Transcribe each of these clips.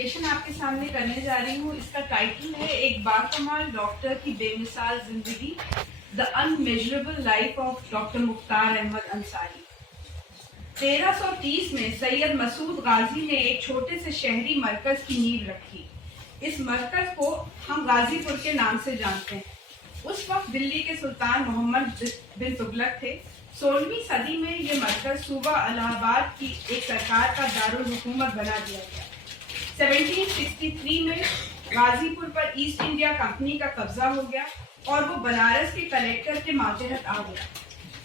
Presentation آپ کے سامنے کرنے جا رہی ہوں. اس کا ٹائٹل ہے ایک باکمال ڈاکٹر کی بے مثال زندگی, دا انمیجربل لائف آف ڈاکٹر مختار احمد انصاری. 1330 میں سید مسعود غازی نے ایک چھوٹے سے شہری مرکز کی نیو رکھی. اس مرکز کو ہم غازی پور کے نام سے جانتے ہیں. اس وقت دلی کے سلطان محمد بن تغلق تھے. 16ویں صدی میں یہ مرکز صوبہ الہ آباد کی ایک سرکار کا دارالحکومت بنا دیا گیا. 1763 میں غازی پور پر ایسٹ انڈیا کمپنی کا قبضہ ہو گیا اور وہ بنارس کے کلیکٹر کے ماتحت آ گیا.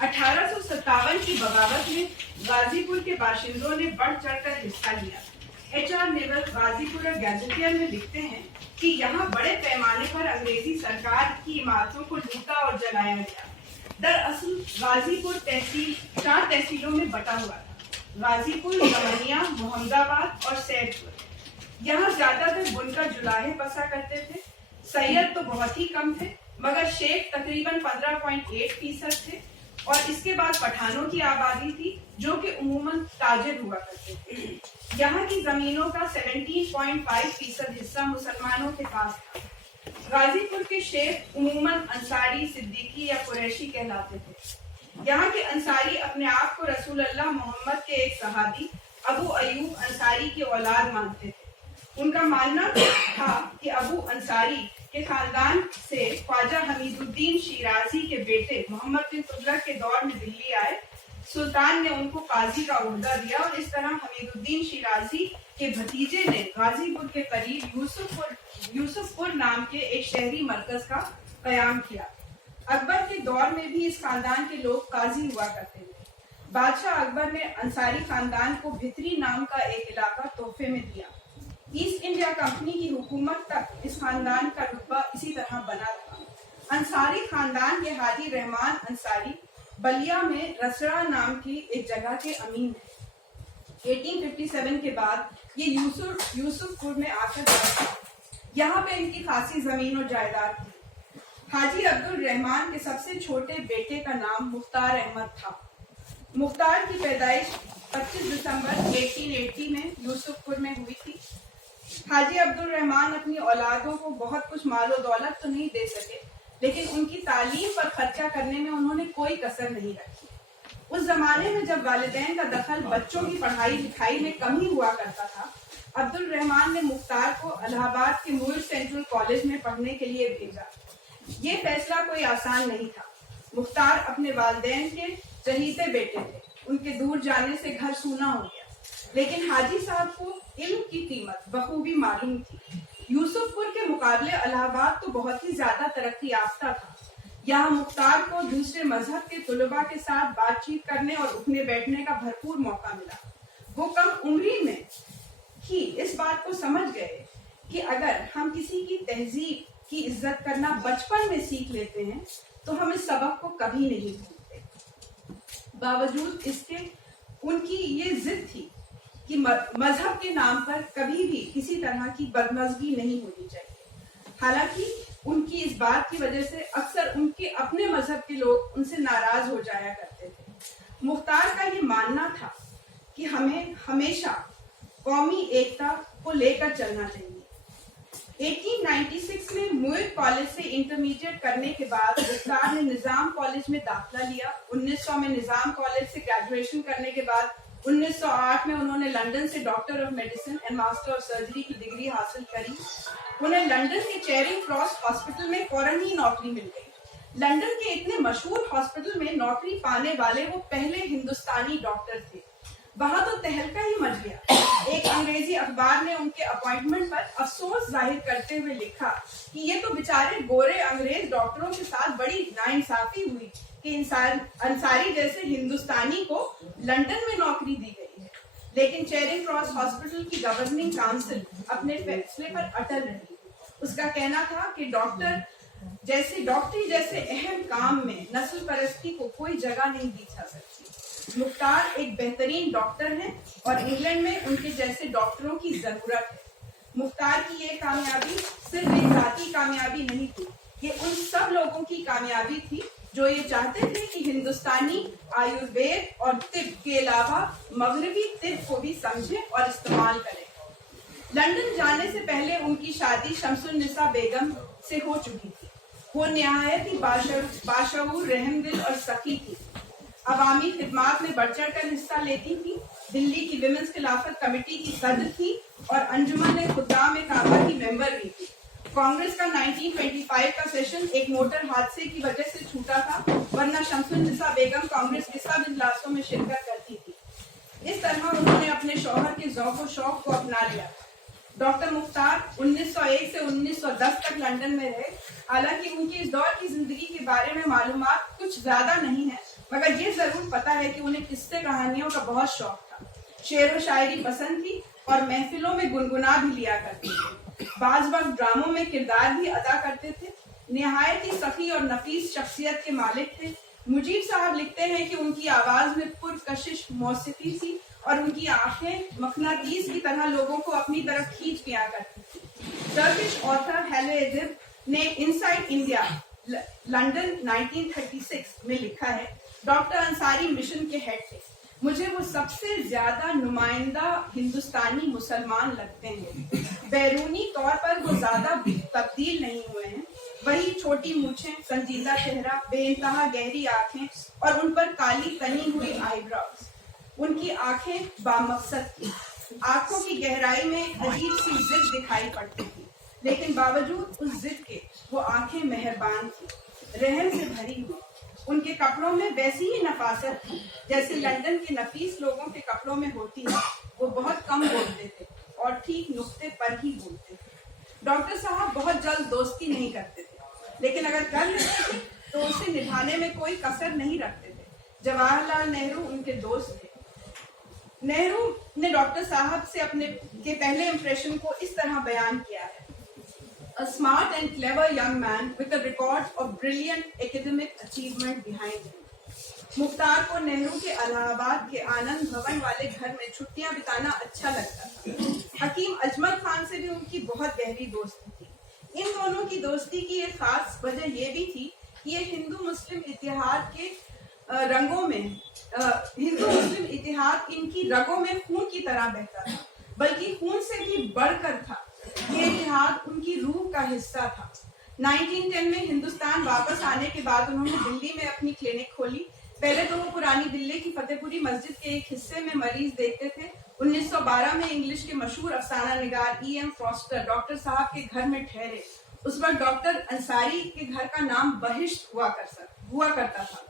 1857 کی بغاوت میں غازی پور کے باشندوں نے بڑھ چڑھ کر حصہ لیا. HR نیول غازی پور گیزیٹئر میں لکھتے ہیں کہ یہاں بڑے پیمانے پر انگریزی سرکار کی عمارتوں کو لوٹا اور جلایا گیا. دراصل غازی پور تحصیل 4 تحصیلوں میں بٹا ہوا تھا: غازی پور، گمنیا، محمد آباد اور سید پور. یہاں زیادہ تر بنکر جلاہے بسا کرتے تھے. سید تو بہت ہی کم تھے مگر شیخ تقریباً 15.8% تھے اور اس کے بعد پٹھانوں کی آبادی تھی جو کہ عموماً تاجر ہوا کرتے تھے. یہاں کی زمینوں کا 17.5% حصہ مسلمانوں کے پاس تھا. غازی پور کے شیخ عموماً انصاری، صدیقی یا قریشی کہلاتے تھے. یہاں کے انصاری اپنے آپ کو رسول اللہ محمد کے ایک صحابی ابو ایوب انصاری کی اولاد مانتے تھے. ان کا ماننا تھا کہ ابو انصاری کے خاندان سے خواجہ حمید الدین شیرازی کے بیٹے محمد بن تغلق کے دور میں دلی آئے. سلطان نے ان کو قاضی کا عہدہ دیا اور اس طرح حمید الدین شیرازی کے بھتیجے نے غازی پور کے قریب یوسف پور نام کے ایک شہری مرکز کا قیام کیا. اکبر کے دور میں بھی اس خاندان کے لوگ قاضی ہوا کرتے تھے. بادشاہ اکبر نے انصاری خاندان کو بھتری نام کا ایک علاقہ تحفے میں دیا. ایسٹ انڈیا کمپنی کی حکومت تک اس خاندان کا رتبہ اسی طرح بنا رہا. انصاری خاندان کے حاجی رحمان انصاری بلیا میں رسڑا نام کی ایک جگہ کے امین ہیں. 1857 کے بعد یہ یوسف پور میں آ کر بیٹھے. یہاں پہ ان کی خاصی زمین و جائیداد تھی. حاجی عبد الرحمان کے سب سے چھوٹے بیٹے کا نام مختار احمد تھا. مختار کی پیدائش 25 دسمبر 1880 میں یوسف پور میں ہوئی تھی. حاجی عبد الرحمان اپنی اولادوں کو بہت کچھ مال و دولت تو نہیں دے سکے لیکن ان کی تعلیم پر خرچہ کرنے میں انہوں نے کوئی کسر نہیں رکھی. اس زمانے میں جب والدین کا دخل بچوں کی پڑھائی لکھائی میں کم ہی ہوا کرتا تھا، عبد الرحمان نے مختار کو الہ آباد کے مور سینٹرل کالج میں پڑھنے کے لیے بھیجا. یہ فیصلہ کوئی آسان نہیں تھا. مختار اپنے والدین کے چہیتے بیٹے تھے. ان کے دور جانے سے گھر سونا ہو گیا لیکن حاجی صاحب کو علم کی قیمت بخوبی معلوم تھی. یوسف پور کے مقابلے الہ آباد تو بہت ہی زیادہ ترقی یافتہ تھا. یہاں مختار کو دوسرے مذہب کے طلباء کے ساتھ بات چیت کرنے اور اٹھنے بیٹھنے کا بھرپور موقع ملا. وہ کم عمری میں ہی اس بات کو سمجھ گئے کہ اگر ہم کسی کی تہذیب کی عزت کرنا بچپن میں سیکھ لیتے ہیں تو ہم اس سبق کو کبھی نہیں بھولتے. باوجود اس کے ان کی یہ ضد تھی کہ مذہب کے نام پر کبھی بھی کسی طرح کی بدمزگی نہیں ہونی چاہیے. حالانکہ ان کی اس بات کی وجہ سے اکثر ان کے اپنے مذہب کے لوگ ان سے ناراض ہو جایا کرتے تھے. مختار کا یہ ماننا تھا کہ ہمیں ہمیشہ قومی ایکتا کو لے کر چلنا چاہیے. 1896 میں موئر کالج سے انٹرمیڈیٹ کرنے کے بعد مختار نے نظام کالج میں داخلہ لیا. 1900 میں نظام کالج سے گریجویشن کرنے کے بعد 1908 میں انہوں نے لندن سے doctor of medicine and master of surgery کی ڈگری حاصل کری. انہیں لندن کے چیرنگ کراس ہاسپٹل میں فوراً ہی نوکری مل گئی. لندن کے اتنے مشہور ہاسپٹل میں نوکری پانے والے وہ پہلے ہندوستانی ڈاکٹر تھے. وہاں تو تہلکہ ہی مچ گیا. ایک انگریزی اخبار نے ان کے اپوائنٹمنٹ پر افسوس ظاہر کرتے ہوئے لکھا کہ یہ تو بیچارے گورے انگریز ڈاکٹروں کے ساتھ بڑی ناانصافی ہوئی کہ انصاری جیسے ہندوستانی کو لندن میں نوکری دی گئی ہے. لیکن چیرنگ کراس ہاسپٹل کی گورننگ کاؤنسل اپنے فیصلے پر اٹل رہی. اس کا کہنا تھا کہ ڈاکٹری جیسے اہم کام میں نسل پرستی کو کوئی جگہ نہیں دی جا سکتی. مختار ایک بہترین ڈاکٹر ہیں اور انگلینڈ میں ان کے جیسے ڈاکٹروں کی ضرورت ہے. مختار کی یہ کامیابی صرف ایک ذاتی کامیابی نہیں تھی، یہ ان سب لوگوں کی کامیابی تھی جو یہ چاہتے تھے کہ ہندوستانی آیوروید اور طب کے علاوہ مغربی طب کو بھی سمجھیں اور استعمال کریں. लंदन जाने से पहले उनकी शादी शमसुन्निसा बेगम से हो चुकी थी। वो निहायत ही बाशऊर, रहमदिल और सखी थी। अवामी खिदमात में बढ़ चढ़ कर हिस्सा लेती थी। दिल्ली की विमेंस खिलाफत कमेटी की सदर थी और अंजुमन खुद्दाम काबा की मेंबर भी थी। कांग्रेस का 1925 का सेशन एक मोटर हादसे की वजह से छूटा था, वरना शमसुन्निसा बेगम कांग्रेस के सब इजलासों में शिरकत करती थी। इस तरह उन्होंने अपने शौहर के ज़ौक़ शौक को अपना लिया। डॉक्टर मुख्तार 1901 से 1910 तक लंदन में रहे। हालांकि उनकी इस दौर की जिंदगी के बारे में मालूमात कुछ ज्यादा नहीं है, मगर ये जरूर पता है कि उन्हें किस्से कहानियों का बहुत शौक था। शेर व शायरी पसंद थी और महफिलों में गुनगुना भी लिया करते थे। बाज वक्त ड्रामों में किरदार भी अदा करते थे। निहायत ही सखी और नफीस शख्सियत के मालिक थे। मुजीब साहब लिखते हैं कि उनकी आवाज में पुरकशिश मौसीकी थी और उनकी आंखें मखनातीस की तरह लोगों को अपनी तरफ खींच लिया करती थी। टर्किश ऑथर हेले एडिब ने इनसाइड इंडिया लंदन 1936 में लिखा है, डॉक्टर अंसारी मिशन के हेड थे। मुझे वो सबसे ज्यादा नुमाइंदा हिंदुस्तानी मुसलमान लगते हैं। बैरूनी तौर पर वो ज्यादा तब्दील नहीं हुए हैं। वही छोटी मूछें, संजीदा चेहरा, बेइंतहा गहरी आंखें और उन पर काली तनी हुई आईब्रोज। उनकी आंखें बामकसद थी। आंखों की गहराई में अजीब सी जिद दिखाई पड़ती थी, लेकिन बावजूद उस जिद के वो आंखें मेहरबान थी, रहम से भरी हुई। उनके कपड़ों में वैसी ही नफासत थी जैसे लंदन के नफीस लोगों के कपड़ों में होती है। वो बहुत कम बोलते थे और ठीक नुक्ते पर ही बोलते थे। डॉक्टर साहब बहुत जल्द दोस्ती नहीं करते थे, लेकिन अगर कर लेते थे तो उसे निभाने में कोई कसर नहीं रखते थे। जवाहरलाल नेहरू उनके दोस्त थे। नेहरू ने डॉक्टर साहब से अपने के पहले इंप्रेशन को इस तरह बयान किया है, A smart and clever young man with a record of brilliant academic achievement behind him. Mukhtar को नेहरू के इलाहाबाद के आनंद भवन वाले घर में छुट्टियां बिताना अच्छा लगता था। हकीम अजमल खान से भी उनकी बहुत गहरी दोस्ती थी। इन दोनों की दोस्ती की एक खास वजह यह भी थी कि ये हिंदू मुस्लिम इतिहाद के रंगों में हिंदू मुस्लिम इतिहाद इनकी रगों में खून की तरह बहता था, बल्कि खून से भी बढ़कर था। ये इतिहाद उनकी रूह का हिस्सा था। 1910 में हिंदुस्तान वापस आने के बाद उन्होंने दिल्ली में अपनी क्लिनिक खोली। पहले तो वो पुरानी दिल्ली की फतेहपुरी मस्जिद के एक हिस्से में मरीज देखते थे। 1912 में इंग्लिश के मशहूर अफसाना निगार E.M. फॉस्टर डॉक्टर साहब के घर में ठहरे। उस वक्त डॉक्टर अंसारी के घर का नाम बहिश्त हुआ करता था।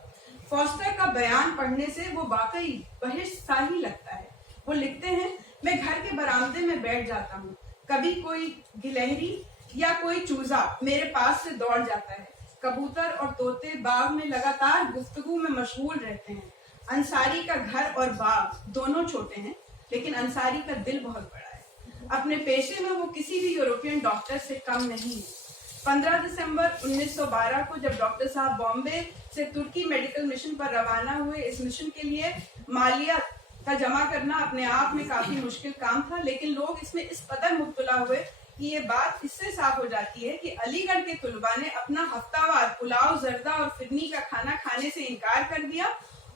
फॉस्टर का बयान पढ़ने से वो वाकई बहिश्त सा ही लगता है। वो लिखते हैं, मैं घर के बरामदे में बैठ जाता हूँ, कभी कोई गिलहरी या कोई चूजा मेरे पास से दौड़ जाता है। कबूतर और तोते बाग में लगातार गुफ्तगू में मशगूल रहते हैं। अंसारी का घर और बाग दोनों छोटे हैं, लेकिन अंसारी का दिल बहुत बड़ा है। अपने पेशे में वो किसी भी यूरोपियन डॉक्टर से कम नहीं है। 15 दिसंबर 1912 को जब डॉक्टर साहब बॉम्बे से तुर्की मेडिकल मिशन पर रवाना हुए, इस मिशन के लिए मालिया का जमा करना अपने आप में काफी मुश्किल काम था, लेकिन लोग इसमें इस कदर मुब्तला हुए कि ये बात इससे साफ हो जाती है कि अलीगढ़ के तुलबा ने अपना हफ्तावार पुलाव, जर्दा और फिरनी का खाना खाने से इनकार कर दिया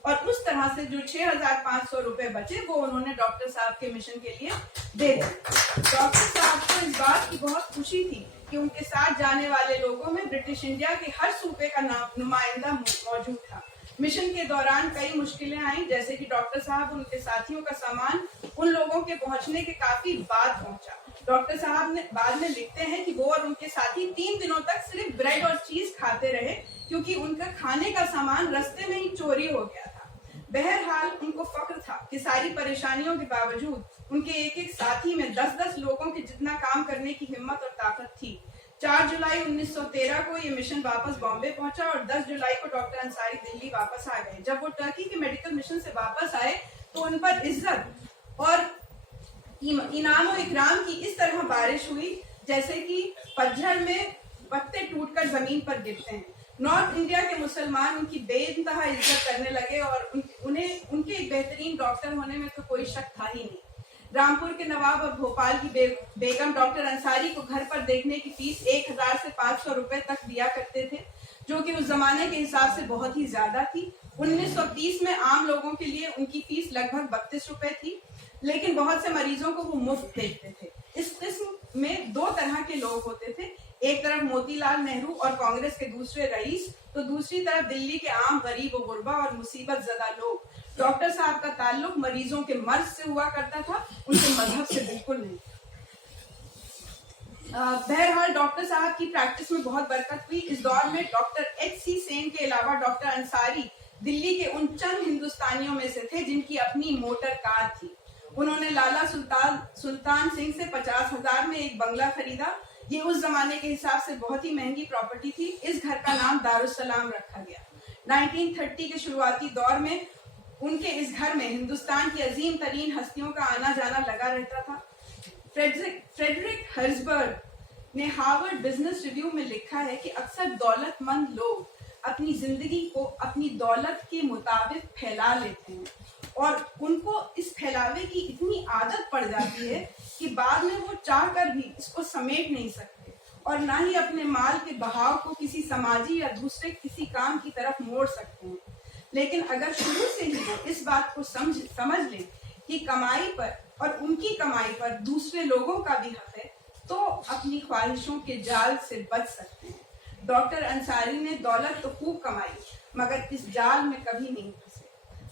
और उस तरह से जो 6,500 रुपए बचे वो उन्होंने डॉक्टर साहब के मिशन के लिए दे दिए। डॉक्टर साहब को इस बात की बहुत खुशी थी कि उनके साथ जाने वाले लोगों में ब्रिटिश इंडिया के हर सूबे का नुमाइंदा मौजूद था। मिशन के दौरान कई मुश्किलें आई, जैसे कि डॉक्टर साहब उनके साथियों का सामान उन लोगों के पहुंचने के काफी बाद पहुंचा। डॉक्टर साहब ने बाद में लिखते हैं कि वो और उनके साथी 3 दिनों तक सिर्फ ब्रेड और चीज खाते रहे, क्योंकि उनका खाने का सामान रास्ते में ही चोरी हो गया था। बहरहाल उनको फक्र था कि सारी परेशानियों के बावजूद उनके एक एक साथी में 10-10 लोगों के जितना काम करने की हिम्मत और ताकत थी। 4 जुलाई 1913 को ये मिशन वापस बॉम्बे पहुंचा और 10 जुलाई को डॉक्टर अंसारी दिल्ली वापस आ गए। जब वो टर्की के मेडिकल मिशन से वापस आए तो उन पर इज्जत और इनाम और इकराम की इस तरह बारिश हुई जैसे कि पतझड़ में पत्ते टूटकर जमीन पर गिरते हैं। नॉर्थ इंडिया के मुसलमान उनकी बेइंतहा इज्जत करने लगे और उन्हें उनके एक बेहतरीन डॉक्टर होने में तो कोई शक था ही नहीं। रामपुर के नवाब और भोपाल की बेगम डॉक्टर अंसारी को घर पर देखने की फीस 1,000 से 500 रुपए तक दिया करते थे, जो कि उस जमाने के हिसाब से बहुत ही ज्यादा थी। 1930 में आम लोगों के लिए उनकी फीस लगभग 32 रुपए थी, लेकिन बहुत से मरीजों को वो मुफ्त देखते थे। इस किस्म में दो तरह के लोग होते थे, एक तरफ मोतीलाल नेहरू और कांग्रेस के दूसरे रईस, तो दूसरी तरफ दिल्ली के आम गरीब व गुरबा और मुसीबत ज़दा लोग। डॉक्टर साहब का ताल्लुक मरीजों के मर्ज से हुआ करता था, उनके मजहब से बिल्कुल नहीं। बहरहाल डॉक्टर साहब की प्रैक्टिस में बहुत बरकत हुई। इस दौर में डॉक्टर H.C. सेन के अलावा डॉक्टर अंसारी दिल्ली के उन चंद हिंदुस्तानियों में से थे जिनकी अपनी मोटर कार थी। उन्होंने लाला सुल्तान सिंह से 50,000 में एक बंगला खरीदा। ये उस जमाने के हिसाब से बहुत ही महंगी प्रॉपर्टी थी। इस घर का नाम दारुस्सलाम रखा गया। 1930 के शुरुआती दौर में उनके इस घर में हिंदुस्तान की अजीम तरीन हस्तियों का आना जाना लगा रहता था। फ्रेडरिक हर्जबर्ग ने हार्वर्ड बिजनेस रिव्यू में लिखा है कि अक्सर दौलतमंद लोग अपनी जिंदगी को अपनी दौलत के मुताबिक फैला लेते हैं और उनको इस फैलावे की इतनी आदत पड़ जाती है कि बाद में वो चाहकर भी इसको समेट नहीं सकते और ना ही अपने माल के बहाव को किसी समाजी या दूसरे किसी काम की तरफ मोड़ सकते हैं। लेकिन अगर शुरू से ही वो इस बात को समझ लें कि कमाई पर और उनकी कमाई पर दूसरे लोगों का भी हक है, तो अपनी ख्वाहिशों के जाल से बच सकते हैं। डॉक्टर अंसारी ने दौलत तो खूब कमाई, मगर इस जाल में कभी नहीं फंसे।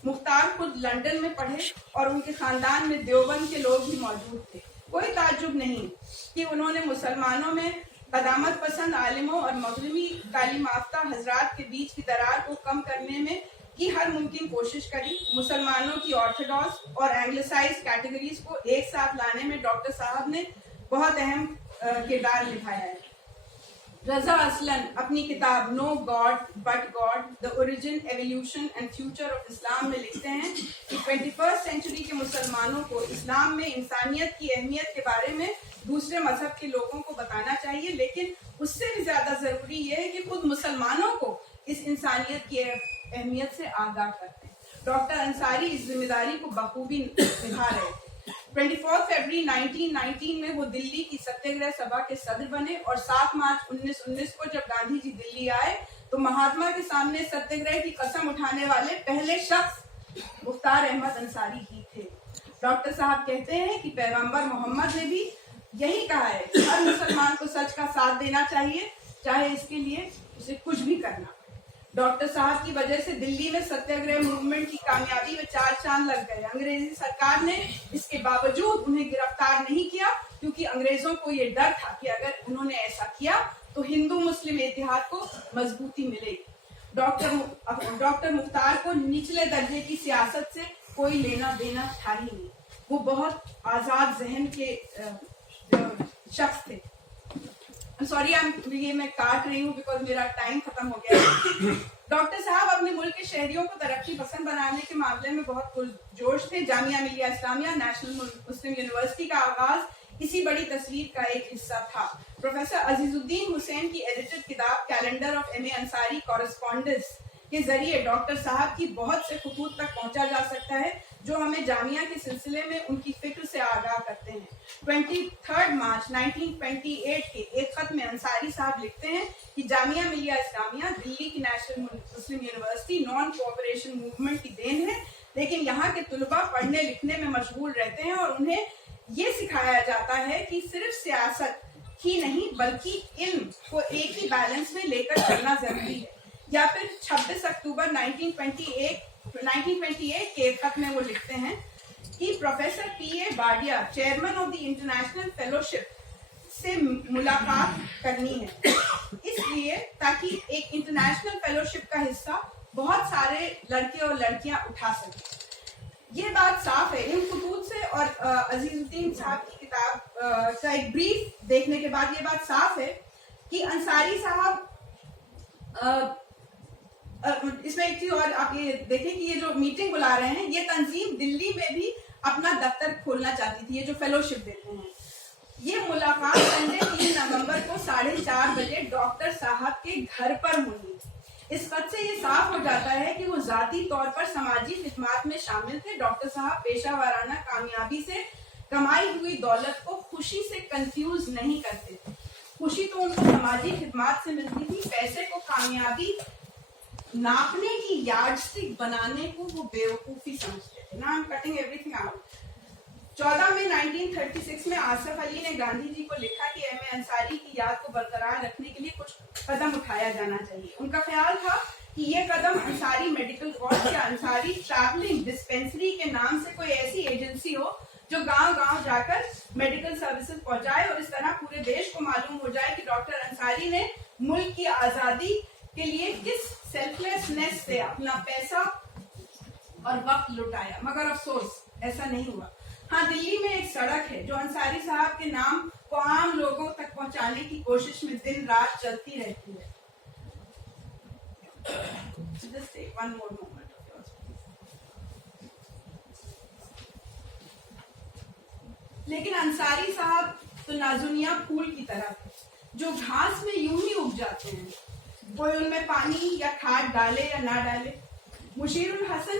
मुख्तार खुद लंदन में पढ़े और उनके खानदान में देवबंद के लोग भी मौजूद थे। कोई ताज्जुब नहीं कि उन्होंने मुसलमानों में कदामत पसंद आलिमों और मगरबी तालीम याफ्ता हजरात के बीच की दरार को कम करने में की हर मुमकिन कोशिश करी। मुसलमानों की ऑर्थोडॉक्स और एंग्लिसाइज कैटेगरीज को एक साथ लाने में डॉक्टर साहब ने बहुत अहम किरदार निभाया है। रजा असलन अपनी किताब no god but god the origin evolution and future of Islam में लिखते हैं कि 21st सेंचुरी के मुसलमानों को इस्लाम में इंसानियत की अहमियत के बारे में दूसरे मजहब के लोगों को बताना चाहिए, लेकिन उससे भी ज्यादा जरूरी यह है कि खुद मुसलमानों को इस इंसानियत की अहमियत से आगाह करते हैं। डॉक्टर अंसारी इस जिम्मेदारी को बखूबी निभा रहे थे। 24 फरवरी 1919 में वो दिल्ली की सत्याग्रह सभा के सदर बने और 7 मार्च 1919 को जब गांधी जी दिल्ली आए तो महात्मा के सामने सत्याग्रह की कसम उठाने वाले पहले शख्स मुख्तार अहमद अंसारी ही थे। डॉक्टर साहब कहते हैं कि पैगंबर मोहम्मद ने भी यही कहा है कि हर मुसलमान को सच का साथ देना चाहिए, चाहे इसके लिए उसे कुछ भी करना। डॉक्टर साहब की वजह से दिल्ली में सत्याग्रह मूवमेंट की कामयाबी में 4 चांद लग गए। अंग्रेजी सरकार ने इसके बावजूद उन्हें गिरफ्तार नहीं किया, क्योंकि अंग्रेजों को ये डर था कि अगर उन्होंने ऐसा किया तो हिंदू मुस्लिम इत्तेहाद को मजबूती मिलेगी। डॉक्टर मुख्तार को निचले दर्जे की सियासत से कोई लेना देना था ही नहीं। वो बहुत आजाद जहन के शख्स थे। सॉरी ये मैं काट रही हूँ बिकॉज मेरा टाइम खत्म हो गया है। डॉक्टर साहब अपने मुल्क के शहरियों को तरक्की पसंद बनाने के मामले में बहुत पुरजोश थे। जामिया मिलिया इस्लामिया नेशनल मुस्लिम यूनिवर्सिटी का आगाज इसी बड़ी तस्वीर का एक हिस्सा था। प्रोफेसर अजीजुद्दीन हुसैन की एडिटेड किताब calendar of M A Ansari correspondence के जरिए डॉक्टर साहब की बहुत से खुतूत तक पहुंचा जा सकता है, जो हमें जामिया के सिलसिले में उनकी फिक्र से आगाह करते हैं। 23 मार्च 1928 के एक खत में अंसारी साहब लिखते हैं कि जामिया मिलिया इस्लामिया दिल्ली की नेशनल मुस्लिम यूनिवर्सिटी नॉन कोऑपरेशन मूवमेंट की देन है, लेकिन यहाँ के तुलबा पढ़ने लिखने में मशगूल रहते हैं और उन्हें ये सिखाया जाता है कि सिर्फ सियासत ही नहीं बल्कि इल्म को एक ही बैलेंस में लेकर चलना जरूरी है। या फिर 26 अक्टूबर 1928 के खत में वो लिखते हैं कि professor P.A. Wadia chairman of the international fellowship से मुलाकात करनी है, इसलिए ताकि एक इंटरनेशनल फेलोशिप का हिस्सा बहुत सारे लड़के और लड़कियां उठा सकें। ये बात साफ है इन खुतूत से और अजीजुद्दीन साहब की किताब का एक ब्रीफ देखने के बाद ये बात साफ है कि अंसारी साहब इसमें एक चीज और आप ये देखें कि ये जो मीटिंग बुला रहे हैं ये तंजीम दिल्ली में भी अपना दफ्तर खोलना चाहती थी, ये जो फेलोशिप देते हैं। ये मुलाकात संडे 3 नवंबर को 4:30 बजे डॉक्टर साहब के घर पर हुई। इस खत से ये साफ हो जाता है कि वो जाती तौर पर समाजी खिदमत में शामिल थे। डॉक्टर साहब पेशा वाराना कामयाबी से कमाई हुई दौलत को खुशी से कंफ्यूज नहीं करते थे। खुशी तो उनको समाजी खिदमत से मिलती थी, पैसे को कामयाबी नापने की यार्डस्टिक बनाने को वो बेवकूफी समझते थे। ना I am cutting everything out. 14 मई 1936 में आसिफ अली ने गांधी जी को लिखा कि एम ए अंसारी की याद को बरकरार रखने के लिए कुछ कदम उठाया जाना चाहिए। उनका ख्याल था कि ये कदम अंसारी मेडिकल कॉलेज या अंसारी ट्रैवलिंग डिस्पेंसरी के नाम से कोई ऐसी एजेंसी हो जो गांव-गांव जाकर मेडिकल सर्विसेज पहुंचाए और इस तरह पूरे देश को मालूम हो जाए कि डॉक्टर अंसारी ने मुल्क की आजादी के लिए किस सेल्फलेसनेस से अपना पैसा और वक्त लुटाया। मगर अफसोस ऐसा नहीं हुआ। हाँ, दिल्ली में एक सड़क है जो अंसारी साहब के नाम को आम लोगों तक पहुंचाने की कोशिश में दिन रात चलती रहती है। Just take one more moment of yours, please. लेकिन अंसारी साहब तो नाजुनिया फूल की तरह थे जो घास में यूं ही उग जाते हैं, कोई उनमें पानी या खाद डाले या ना डाले। मुशीरुल हसन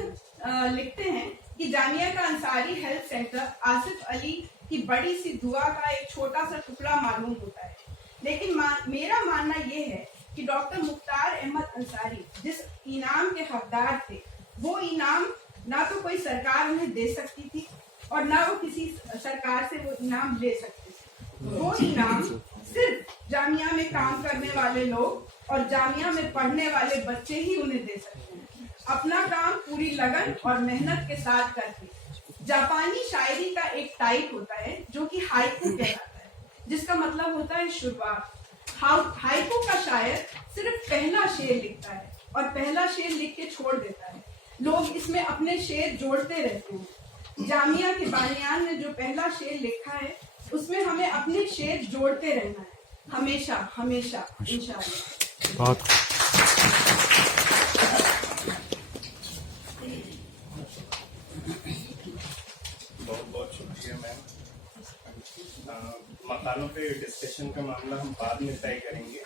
लिखते हैं कि जामिया का अंसारी हेल्थ सेंटर आसिफ अली की बड़ी सी दुआ का एक छोटा सा टुकड़ा मालूम होता है। लेकिन मेरा मानना यह है कि डॉक्टर मुख्तार अहमद अंसारी जिस इनाम के हकदार थे, वो इनाम ना तो कोई सरकार उन्हें दे सकती थी और ना वो किसी सरकार से वो इनाम ले सकती थी। वो इनाम सिर्फ जामिया में काम करने वाले लोग और जामिया में पढ़ने वाले बच्चे ही उन्हें दे सकते हैं, अपना काम पूरी लगन और मेहनत के साथ करके। जापानी शायरी का एक टाइप होता है जो कि हाइकू कहलाता है, जिसका मतलब होता है शुरुआत। हाइकू का शायर सिर्फ पहला शेर लिखता है और पहला शेर लिख के छोड़ देता है। लोग इसमें अपने शेर जोड़ते रहते हैं। जामिया के बानियान ने जो पहला शेर लिखा है उसमें हमें अपने शेर जोड़ते रहना है, हमेशा हमेशा इंशाअल्लाह। बहुत बहुत शुक्रिया मैम। मकालों पे डिस्कशन का मामला हम बाद में तय करेंगे।